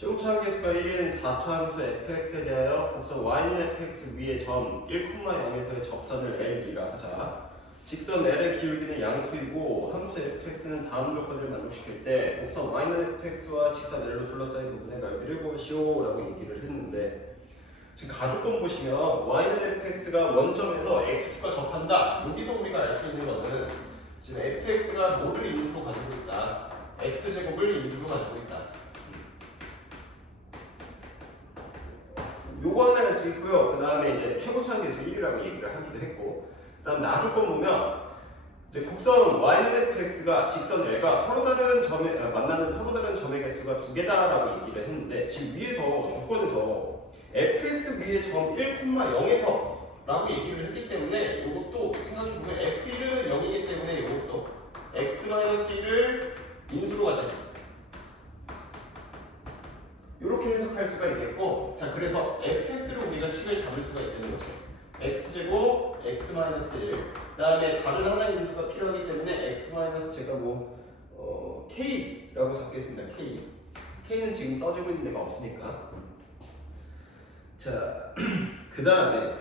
최고차항 개수가 1인 4차 함수 fx에 대하여 곡선 y는 fx 위에 점 1,0에서의 접선을 L이라 하자. 직선 L의 기울기는 양수이고 함수 fx는 다음 조건을 만족시킬 때 곡선 y는 fx와 직선 L로 둘러싸인 부분의 넓이를 구하시오 라고 얘기를 했는데, 지금 가조건 보시면 y는 fx가 원점에서 x축과 접한다. 여기서 우리가 알 수 있는 거는 지금 fx가 뭐를 인수로 가지고 있다, x제곱을 인수로 가지고 있다. 요거 하나 할 수 있고요. 그 다음에 이제 최고차항 개수 1이라고 얘기를 하기도 했고, 그 다음 나조건 보면 이제 곡선 y는 fx가 직선 L과 서로 다른 점에 만나는 서로 다른 점의 개수가 2개다라고 얘기를 했는데, 지금 위에서 조건에서 fx 위에 점 1,0에서 라고 얘기를 했기 때문에 이것도 생각해보면 f1은 0이기 때문에 이것도 x-1을 인수로 가자. 이렇게 해석할 수가 있겠고, 자 그래서 fx로 우리가 식을 잡을 수가 있다는 거지. x제곱 x-1, 그 다음에 다른 하나의 인수가 필요하기 때문에 x- 제가 k라고 잡겠습니다. k는 지금 써지고 있는 데가 없으니까. 자 그 다음에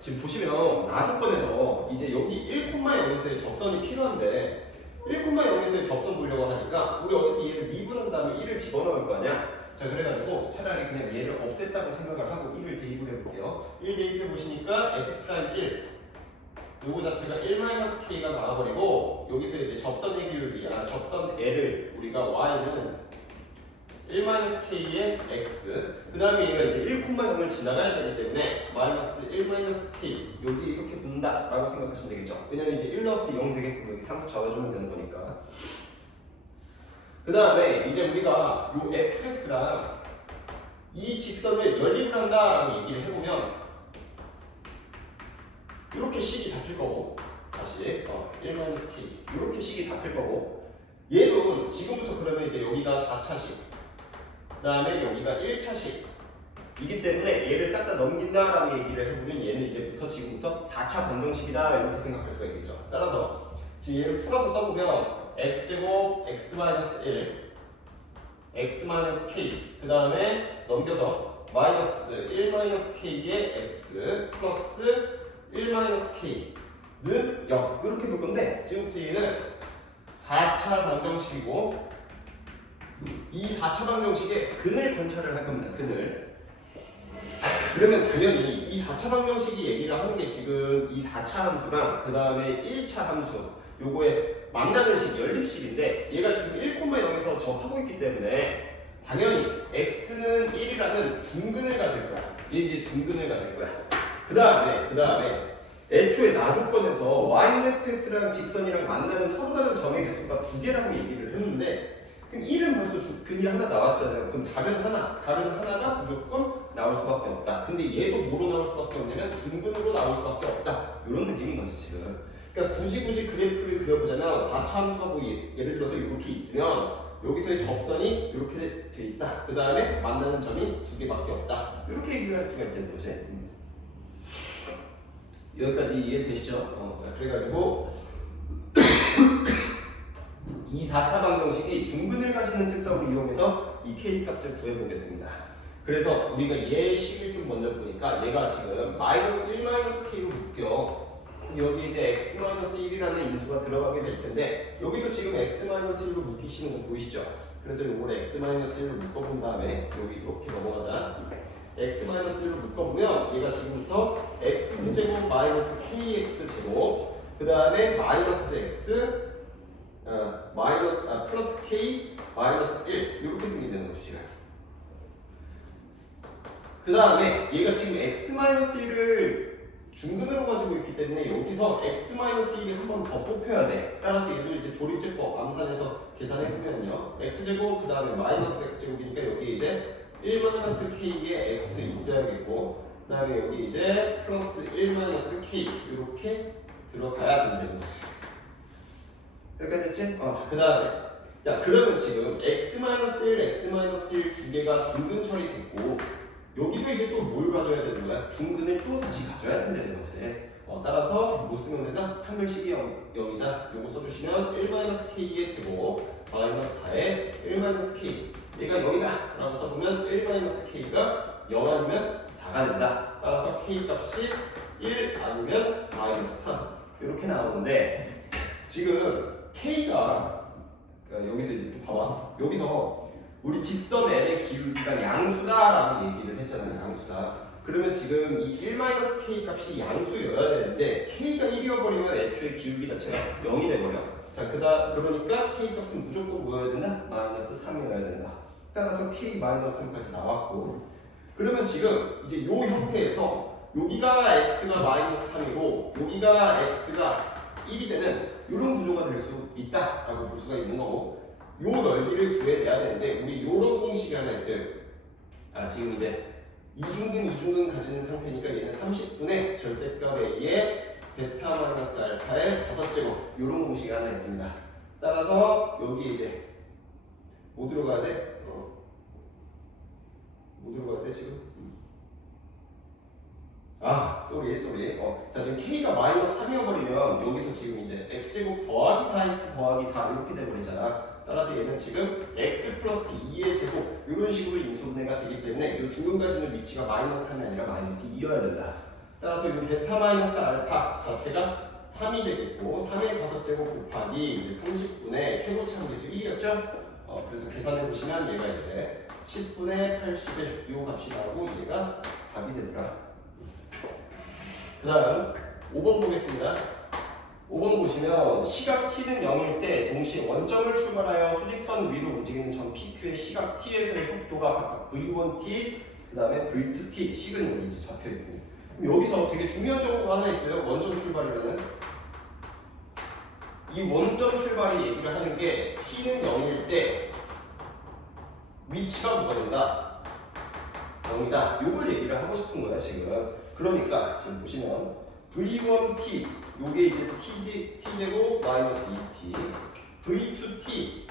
지금 보시면 나조건에서 이제 여기 1,0에서의 접선이 필요한데, 1,0에서의 접선 보려고 하니까 우리 어차피 얘를 미분한 다음에 1을 집어넣을 거 아니야. 자 그래가지고 차라리 그냥 얘를 없앴다고 생각을 하고 1을 대입을 해볼게요. 1 대입해 보시니까 f'1 요거 자체가 1-k가 나와버리고, 여기서 이제 접선의 기울기, 접선 L을 우리가 y는 1-k의 x, 그 다음에 얘가 이제 1,0을 지나가야 되기 때문에 -1-k 여기 이렇게 분다 라고 생각하시면 되겠죠. 왜냐면 이제 1 넣었을 때 0 되게끔 여기 상수 잡아주면 되는 거니까. 그 다음에 이제 우리가 요 fx랑 이 직선을 연립을 한다라고 얘기를 해보면 이렇게 식이 잡힐 거고, 다시 1-k 이렇게 식이 잡힐 거고, 얘도 지금부터 그러면 이제 여기가 4차식, 그 다음에 여기가 1차식 이기 때문에 얘를 싹 다 넘긴다라고 얘기를 해보면 얘는 이제부터 지금부터 4차 방정식이다 이렇게 생각할 수가 있겠죠. 따라서 지금 얘를 풀어서 써보면 x제곱 x-1 x-k 그 다음에 넘겨서 -1-k의 x 플러스 1-k는 0 이렇게 볼 건데, 지금부터 얘는 4차 방정식이고 이 4차 방정식의 근을 관찰을 할 겁니다. 근을. 그러면 당연히 이 4차 방정식이 얘기를 하는 게 지금 이 4차 함수랑 그 다음에 1차 함수 요거의 만나는 식, 연립식인데, 얘가 지금 1,0에서 접하고 있기 때문에 당연히 x는 1이라는 중근을 가질 거야. 얘 이제 중근을 가질 거야. 그 다음에 애초에 나조건에서 y는-x랑 직선이랑 만나는 서로 다른 점의 개수가 2개라고 얘기를 했는데, 그럼 1은 벌써 근이 하나 나왔잖아요. 그럼 다른 하나가 무조건 나올 수밖에 없다. 근데 얘도 뭐로 나올 수밖에 없냐면 중근으로 나올 수밖에 없다. 이런 느낌인 거지 지금. 그러니까 굳이 그래프를 그려보자면 4차 함수가 뭐 예를 들어서 이렇게 있으면 여기서의 접선이 이렇게 돼 있다. 그 다음에 만나는 점이 2개밖에 없다. 이렇게 얘기를 할 수가 있다는 거지. 여기까지 이해되시죠? 그래가지고 이 4차 방정식이 중근을 가지는 특성을 이용해서 이 k 값을 구해보겠습니다. 그래서 우리가 얘 식을 좀 먼저 보니까 얘가 지금 -1-k로 묶여. 여기 이제 x-1이라는 인수가 들어가게 될 텐데, 여기서 지금 x-1로 묶이시는 거 보이시죠? 그래서 요걸 x-1로 묶어본 다음에 여기 이렇게 넘어가자. x-1로 묶어보면 얘가 지금부터 x제곱 -kx제곱 그 다음에 -x 플러스 k 마이너스 1 이렇게 생기는 거지 지금. 그 다음에 얘가 지금 x-1을 중근으로 가지고 있기 때문에 여기서 x-1이 한 번 더 뽑혀야 돼. 따라서 얘도 이제 조립제법 암산해서 계산해보면요, x제곱 그 다음에 마이너스 x제곱이니까 여기 이제 1-k의 x 있어야겠고, 그 다음에 여기 이제 플러스 1-k 이렇게 들어가야 된다는 거지. 여기까지 됐지? 자, 그 다음에 그러면 지금 x-1, x-1 두 개가 중근 처리됐고, 여기서 이제 또 뭘 가져야 되는 거야? 중근을 또 다시 가져야 된다는 거지. 따라서 뭐 쓰면 된다? 판별식이 0이다. 요거 써주시면 1-k의 제곱 마이너스 4의 1-k 얘가 0이다 라고 써보면 1-k가 0 아니면 4가 된다. 따라서 k 값이 1 아니면 -3 이렇게 나오는데 지금 k가 그러니까 여기서 이제 또 봐봐. 여기서 우리 직선 L의 기울기가 양수다라고 얘기를 했잖아요. 양수다. 그러면 지금 이 1-k 값이 양수여야 되는데 k가 1이어버리면 애초에 기울기 자체가 0이 돼버려. 자, 그러니까 k 값은 무조건 뭐여야 된다? -3이어야 된다. 따라서 k-3까지 나왔고, 그러면 지금 이제 요 형태에서 여기가 x가 -3이고 여기가 x가 1이 되는 이런 구조가 될 수 있다라고 볼 수가 있는 거고, 요 넓이를 구해내야 되는데 우리 요런 공식이 하나 있어요. 지금 이제 이중근 가지는 상태니까 얘는 30분의 절대값 a의 베타 마이너스 알파의 5제곱 이런 공식이 하나 있습니다. 따라서 여기 이제 뭐 들어가야 돼? 뭐 들어가야 돼 지금? 쏘리. 자, 지금 k가 -3이어버리면 여기서 지금 이제 x제곱 더하기 4x 더하기 4 이렇게 돼버리잖아. 따라서 얘는 지금 x 플러스 2의 제곱 이런 식으로 인수분해가 되기 때문에 이 중근 가지는 위치가 -3이 아니라 -2여야 된다. 따라서 이 베타 마이너스 알파 자체가 3이 되겠고 3의 5제곱 곱하기 30분의 최고 차분계수 1이었죠? 그래서 계산해 보시면 얘가 이제 10분의 81 이 값이 나오고 얘가 답이 되더라. 그 다음 5번 보겠습니다. 5번 보시면 시각 t는 0일 때 동시에 원점을 출발하여 수직선 위로 움직이는 점 PQ의 시각 t에서의 속도가 각각 v1t 그 다음에 v2t 식은 여기 이제 잡혀있고, 여기서 되게 중요한 정보가 하나 있어요. 원점 출발이라는 이 원점 출발이 얘기를 하는 게 t는 0일 때 위치가 뭐가 된다? 0이다. 요걸 얘기를 하고 싶은 거야 지금. 그러니까 지금 보시면 v1t 요게 이제 t제곱 마이너스 2t, v2t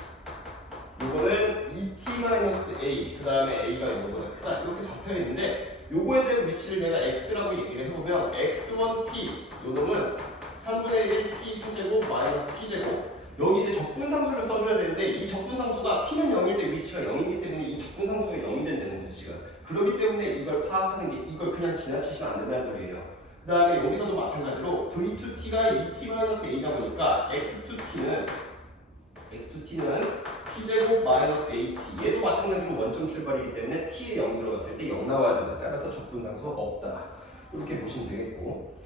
요거는 2t a 그 다음에 a가 이거보다 크다 이렇게 잡혀 있는데, 요거에 대한 위치를 내가 x라고 얘기를 해보면 x1t 요 놈은 3분의 1t 세제곱 마이너스 t제곱, 여기 이제 적분상수를 써줘야 되는데 이 적분상수가 t는 0일 때 위치가 0이기 때문에 이 적분상수가 0이 된다는 거지 지금. 그렇기 때문에 이걸 파악하는 게 이걸 그냥 지나치시면 안 된다는 소리예요. 그 다음에 여기서도 마찬가지로 v2t가 2t-a다 보니까 x2t는 t제곱 마이너스 at 얘도 마찬가지로 원점 출발이기 때문에 t에 0 들어갔을 때 0 나와야 된다. 따라서 적분상수가 없다. 이렇게 보시면 되겠고,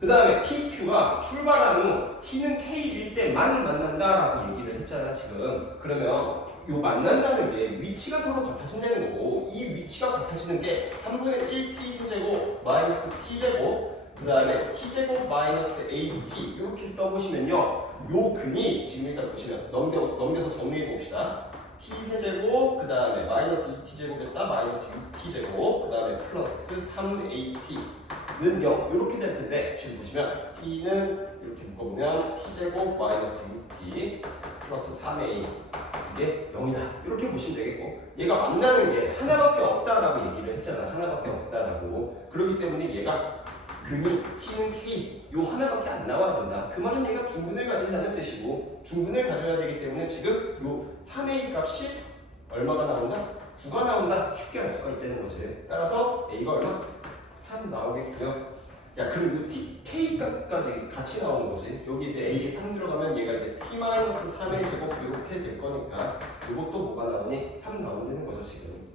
그 다음에 PQ가 출발한 후 T는 K일 때만 만난다라고 얘기를 했잖아 지금. 그러면 요 만난다는 게 위치가 서로 같아진다는 거고, 이 위치가 같아지는 게 3분의 1T 제곱 마이너스 T제곱 그 다음에 T제곱 마이너스 AT 이렇게 써보시면요, 요 근이 지금 일단 보시면 넘겨서 정리해 봅시다. T세제곱 그 다음에 마이너스 2T제곱에다 마이너스 6T제곱 그 다음에 플러스 3AT 는 0 이렇게 될 텐데, 지금 보시면 t는 이렇게 묶어보면 t제곱 마이너스 6t 플러스 3a 이게 0이다 이렇게 보시면 되겠고, 얘가 만나는 게 하나밖에 없다라고 얘기를 했잖아. 하나밖에 없다라고. 그렇기 때문에 얘가 근이 t는 k 요 하나밖에 안 나와야 된다. 그 말은 얘가 중근을 가진다는 뜻이고, 중근을 가져야 되기 때문에 지금 요 3a 값이 얼마가 나온다? 9가 나온다. 쉽게 알 수가 있다는 거지. 따라서 a가 얼마? 3 나오겠고요. 야, 그럼 이 k 값까지 같이 나오는 거지. 여기 이제 a에 3 들어가면 얘가 이제 t-3의 제곱 이렇게 될 거니까 이것도 뭐가 나오니? 3 나온다는 거죠 지금.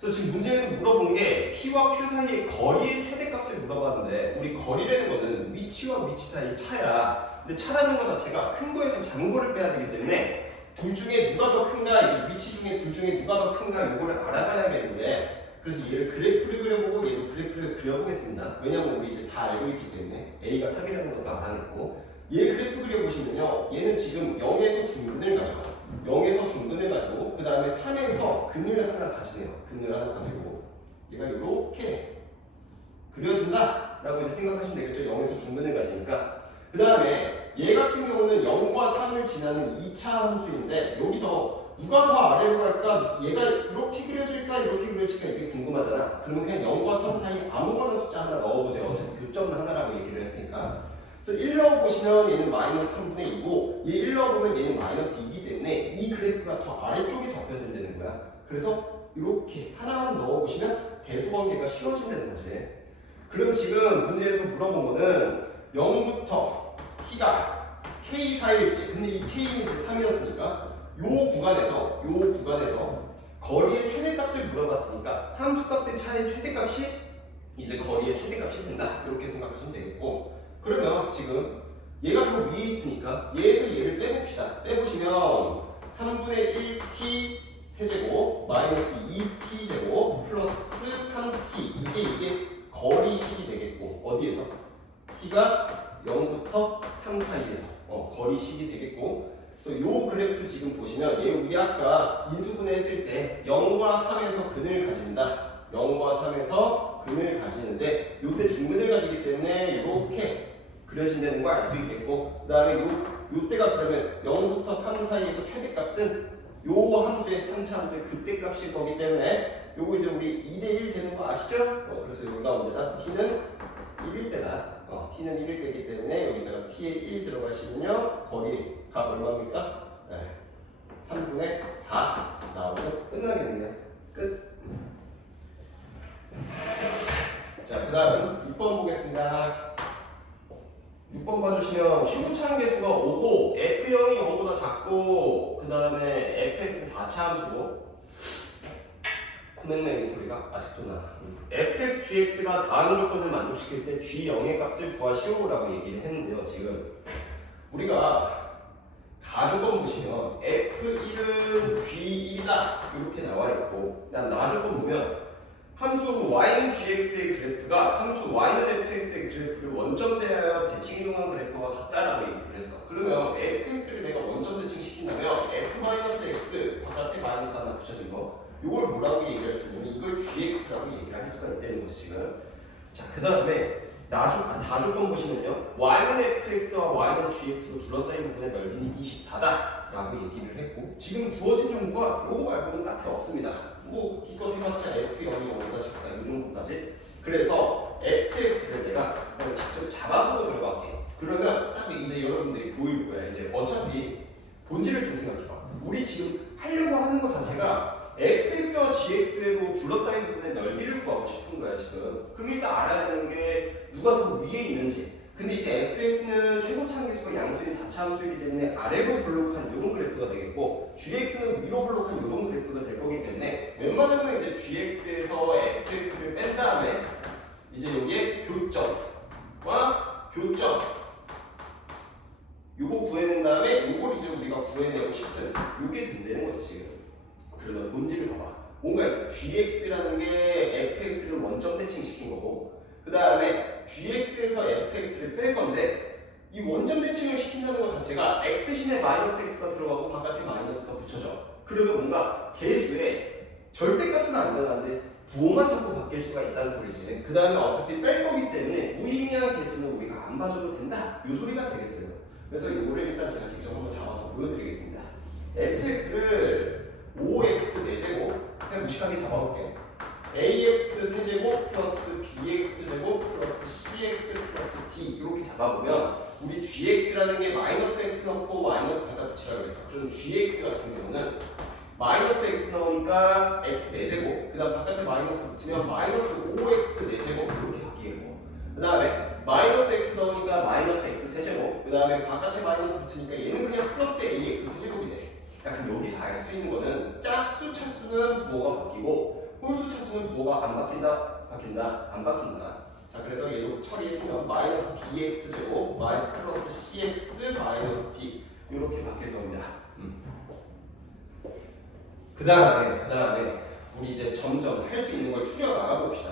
그래서 지금 문제에서 물어본 게 p와 q 사이의 거리의 최대값을 물어봤는데, 우리 거리라는 거는 위치와 위치 사이 차야. 근데 차라는 것 자체가 큰 거에서 작은 거를 빼야 되기 때문에 둘 중에 누가 더 큰가, 이제 위치 중에 둘 중에 누가 더 큰가 이거를 알아봐야겠는데, 그래서 얘를 그래프를 그려보고 얘도 그래프를 그려보겠습니다. 왜냐면 우리 이제 다 알고 있기 때문에 A가 3이라는 것도 알아냈고, 얘 그래프 그려보시면요, 얘는 지금 0에서 중근을 가져요. 0에서 중근을 가지고 그 다음에 3에서 근을 하나 가지네요. 근을 하나 가지고 얘가 이렇게 그려진다 라고 이제 생각하시면 되겠죠. 0에서 중근을 가지니까. 그 다음에 얘 같은 경우는 0과 3을 지나는 2차 함수인데, 여기서 누가 더 아래로 갈까? 얘가 이렇게 그려질까? 이렇게 그려질까? 이게 궁금하잖아. 그러면 그냥 0과 3 사이 아무거나 숫자 하나 넣어보세요. 어차피 교점은 하나라고 얘기를 했으니까. 그래서 1 넣어보시면 얘는 마이너스 3분의 2고 얘 1 넣어보면 얘는 마이너스 2이기 때문에 이 그래프가 더 아래쪽에 잡혀야 된다는 거야. 그래서 이렇게 하나만 넣어보시면 대소관계가 쉬워진다는 거지. 그럼 지금 문제에서 물어본 거는 0부터 t가 k 사이일 때, 근데 이 k는 이제 3이었으니까 요 구간에서 거리의 최대값을 물어봤으니까 함수값의 차이의 최대값이 이제 거리의 최대값이 된다. 이렇게 생각하시면 되겠고, 그러면 지금 얘가 더 위에 있으니까 얘에서 얘를 빼봅시다. 빼보시면 3분의 1t 세제곱 마이너스 2t 제곱 플러스 3t, 이제 이게 거리식이 되겠고, 어디에서? t가 0부터 3 사이에서 거리식이 되겠고, 그래서 요 그래프 지금 보시면 얘 우리 아까 인수분해 했을 때 0과 3에서 근을 가진다. 0과 3에서 근을 가지는데 요때 중근을 가지기 때문에 이렇게 그려진다는 거 알 수 있겠고, 그 다음에 요때가 그러면 0부터 3 사이에서 최대값은 요 함수의 3차 함수의 그때 값일 거기 때문에 요거 이제 우리 2대1 되는 거 아시죠? 그래서 여기가 언제다? t는 1일 때다. t는 1일 때이기 때문에 여기다가 t에 1 들어가시면요 거리가 얼마입니까? 3분의 4 나오고 끝나겠네요. 끝. 자, 그 다음 6번 보겠습니다. 6번 봐주시면 최고차항 개수가 5고 f0이 0보다 작고 그 다음에 fx는 4차 함수고, 코맹맹이 소리가 아직도 나. fx, gx가 다음 조건을 만족시킬 때 g0의 값을 구하시오라고 얘기를 했는데요. 지금 우리가 가조건 보시면 f1은 g1이다 이렇게 나와 있고, 그다음 나조건 보면 함수 y는 gx의 그래프가 함수 y는 fx의 그래프를 원점 대하여 대칭 이동한 그래프가 같다라고 얘기를 했어. 그러면 fx를 내가 원점 대칭 시킨다면 f-x 바깥에 마이너스 하나 붙여진 거, 이걸 뭐라고 얘기할 수 있냐면 이걸 gx라고 얘기를 할 수가 있다는 거지 지금. 자, 그 다음에 다조건 보시면요 y는 fx와 y는 gx로 둘러싸인 부분의 넓이는 24다 라고 얘기를 했고, 지금 주어진 정보가 요거 말고는 딱히 없습니다. 뭐 기껏 해봤자 f0이 0보다 작다 이 정도까지. 그래서 fx를 내가 직접 잡아보고 들어갈게. 그러면 딱 이제 여러분들이 보일 거야. 이제 어차피 본질을 좀 생각해봐. 우리 지금 하려고 하는 것 자체가 fx와 gx로 둘러싸인 부분의 넓이를 구하고 싶은 거야 지금. 그럼 일단 알아야 되는 게 누가 더 위에 있는지. 근데 이제 fx는 최고차항 개수가 양수인 4차 함수이기 때문에 아래로 블록한 이런 그래프가 되겠고, gx는 위로 블록한 이런 그래프가 될 거기 때문에 웬만하면 이제 gx에서 fx를 뺀 다음에 이제 여기에 교점과 교점 요거 구해낸 다음에 요걸 이제 우리가 구해내고 싶은 요게 된다는 거지 지금. 그러면 본질을 봐봐. 뭔가 gx라는 게 fx를 원점 대칭시킨 거고, 그 다음에 gx에서 fx를 뺄 건데 이 원점 대칭을 시킨다는 것 자체가 x 대신에 마이너스 x가 들어가고 바깥에 마이너스가 붙여져. 그러면 뭔가 개수의 절대값은 안 변하는데 부호만 자꾸 바뀔 수가 있다는 소리지. 그 다음에 어차피 뺄 거기 때문에 무의미한 개수는 우리가 안 봐줘도 된다 이 소리가 되겠어요. 그래서 이거를 일단 제가 직접 한번 잡아서 보여드리겠습니다. fx를 5x 4제곱 그냥 무식하게 잡아볼게요. ax 세제곱 플러스 bx 제곱 플러스 cx 플러스 d 이렇게 잡아보면 우리 gx라는 게 마이너스 x 넣고 마이너스 갖다 붙이라고 했어. 그럼 gx 같은 경우는 마이너스 x 넣으니까 x 4제곱, 그 다음 바깥에 마이너스 붙이면 마이너스 5x 4제곱 이렇게 바뀌겠고, 그 다음에 마이너스 x 넣으니까 마이너스 x 세제곱, 그 다음에 바깥에 마이너스 붙이니까 얘는 그냥 플러스 ax 세제곱이 돼. 그럼 여기서 알 수 있는 거는 짝수 차수는 부호가 바뀌고 홀수 차수는 부호가 안 바뀐다? 바뀐다? 안 바뀐다. 자, 그래서 얘도 처리해주면 마이너스 bx 제곱 플러스 cx 마이너스 d 이렇게 바뀔 겁니다. 그 다음에 우리 이제 점점 할 수 있는 걸 추려 나가 봅시다.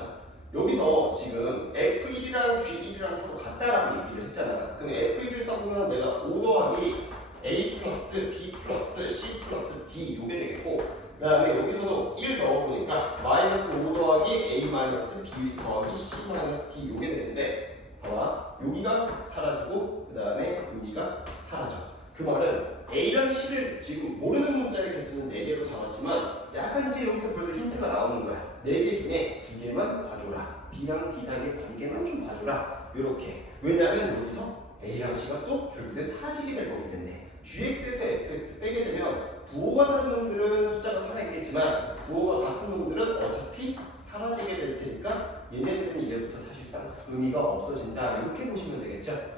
여기서 지금 F1이랑 G1이랑 서로 같다라고 얘기를 했잖아. 그럼 F1을 써보면 내가 5 더하기 A 플러스 B 플러스 C 플러스 D 요게 되겠고, 그 다음에 여기서도 1 넣어보니까 마이너스 5 더하기 A 마이너스 B 더하기 C 마이너스 D 요게 되는데, 봐봐. 여기가 사라지고 그 다음에 여기가 사라져. 그 말은 A랑 C를 지금 모르는 문자의 개수는 4개로 잡았지만 약간 이제 여기서 벌써 힌트가 나오는 거야. 4개 중에 2개만 봐줘라. B랑 D 사이의 관계만 좀 봐줘라. 요렇게. 왜냐면 여기서 A랑 C가 또 결국엔 사라지게 될 거기 때문에 GX에서 FX 빼게 되면 부호가 다른 놈들은 숫자가 살아있겠지만 부호가 같은 놈들은 어차피 사라지게 될 테니까 얘네들은 이제부터 사실상 의미가 없어진다 이렇게 보시면 되겠죠.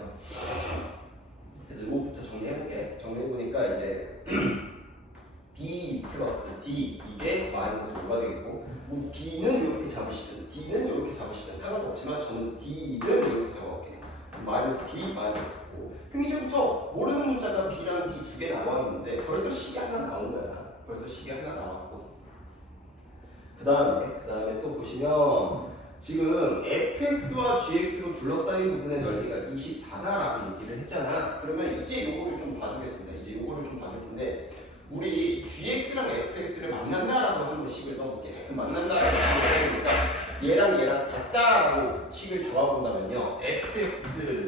그래서 이거부터 정리해볼게. 정리해보니까 이제 B 플러스 D 이게 마이너스 5가 되겠고 뭐 B는 이렇게 잡으시든 D는 이렇게 잡으시든 상관없지만 저는 D는 이렇게 잡아볼게요. 마이너스 B 마이너스 5. 그럼 이제부터 모르는 문자가 B랑 D 두 개 나와 있는데 벌써 식이 하나 나온 거야. 벌써 식이 하나 나왔고 그 다음에 또 보시면 지금 fx와 gx로 둘러싸인 부분의 넓이가 24다라고 얘기를 했잖아. 그러면 이제 요거를 좀 봐주겠습니다. 이제 요거를 좀 봐줄 텐데 우리 gx랑 fx를 만난다라고 하는 식을 써볼게. 만난다라고 하니까 얘랑 같다라고 식을 잡아본다면요. fx는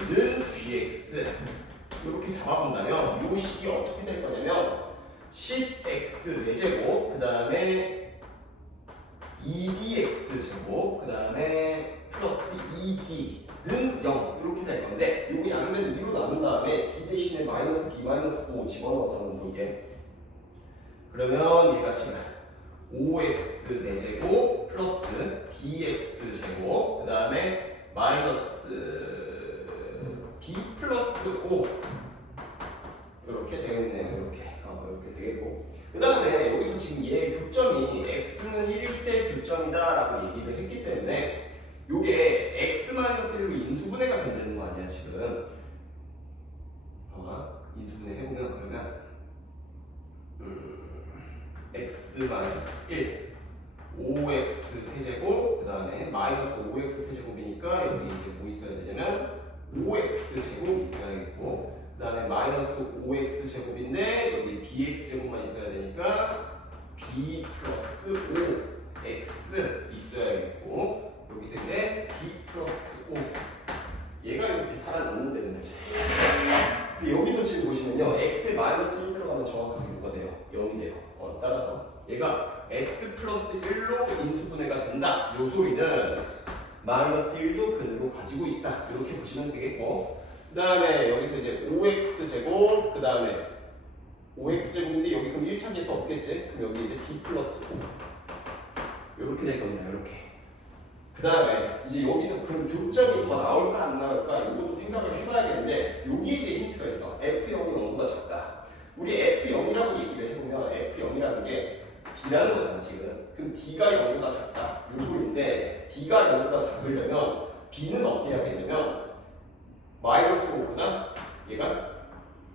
gx 이렇게 잡아본다면 요 식이 어떻게 될 거냐면 10x 4제곱 그 다음에 2dx 제곱 그 다음에 플러스 2d는 0 이렇게 될 건데 여기 양면 2로 나눈 다음에 d 대신에 마이너스 b 마이너스 5 집어넣어서 놓을게. 그러면 얘가 지금 5x 4제곱 플러스 bx 제곱 그 다음에 마이너스 b 플러스 5 이렇게 되겠네요. 이렇게 되겠고 그 다음에 여기서 지금 얘의 교점이 x는 1일 때 교점이다라고 얘기를 했기 때문에 요게 x-1로 인수분해가 된다는 거 아니야 지금. 인수분해 해보면 그러면 x-1 5x 세제곱 그 다음에 마이너스 5x 세제곱이니까 여기 이제 뭐 있어야 되냐면 5x 제곱 있어야겠고 그 다음에 마이너스 5x 제곱인데 여기 bx 제곱만 있어야 되니까 b 플러스 5x 있어야겠고 여기서 이제 b 플러스 5 얘가 이렇게 살아남는 데는 거지. 근데 여기서 지금 보시면요 x에 마이너스 1 들어가면 정확하게 뭐가 돼요? 0이 돼요. 따라서 얘가 x 플러스 1로 인수분해가 된다 요 소리는 마이너스 1도 근으로 가지고 있다 이렇게 보시면 되겠고 그 다음에 여기서 이제 5x 제곱 그 다음에 5x 제곱인데 여기 그럼 1차 계수 없겠지? 그럼 여기 이제 b 플러스 5 이렇게 될 겁니다. 이렇게. 그 다음에 이제 여기서 그럼 교점이 더 나올까 안 나올까 이것도 생각을 해봐야겠는데 여기에 이제 힌트가 있어. f0이 0보다 작다. 우리 f0이라고 얘기를 해보면 f0이라는 게 D라는 거잖아 지금. 그럼 D가 0보다 작다 요 소리인데 D가 0보다 작으려면 B는 어떻게 해야겠냐면 마이너스 5보다 얘가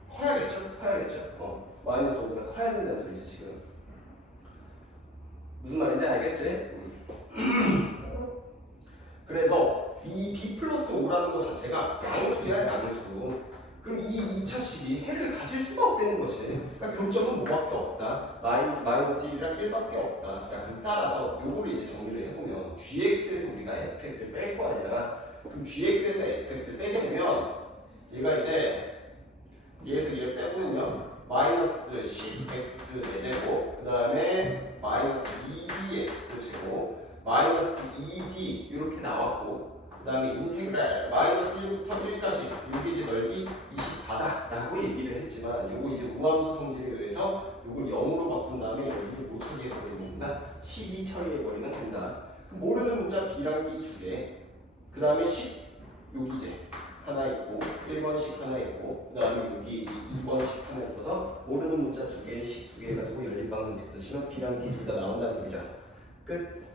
커야겠죠? 마이너스 5보다 커야 된다는 소리지 지금. 무슨 말인지 알겠지? 그래서 이 B 플러스 5라는 것 자체가 양수야 양수. 그럼 이 2차식이 해를 가질 수가 없다는 거지. 그러니까 교점은 뭐밖에 없다. 마이너스 1이랑 1밖에 없다. 그럼 따라서 요거를 이제 정리를 해보면 gx에서 우리가 fx를 뺄 거 아니야. 그럼 gx에서 fx를 빼게 되면 얘가 이제 얘에서 얘를 빼보면요 마이너스 10x 4제곱 그 다음에 마이너스 2bx 제곱 마이너스 2d 이렇게 나왔고 그 다음에 인테그랄 마이너스 1부터 1까지 이게 이제 넓이 24다 라고 얘기를 했지만 요거 이제 무함수 성질에 의해서 요걸 0으로 바꾼 다음에 여기를 못 처리해버리면 된다. 12 처리해버리면 된다. 그럼 모르는 문자 b랑 d 2개 그 다음에 10 여기 이제 하나 있고 1번씩 하나 있고 그 다음에 여기 이제 2번씩 하나 있어서 모르는 문자 2개씩 2개 해가지고 열림방정 쓰시면 b랑 d 둘 다 나온다는 소리죠. 끝.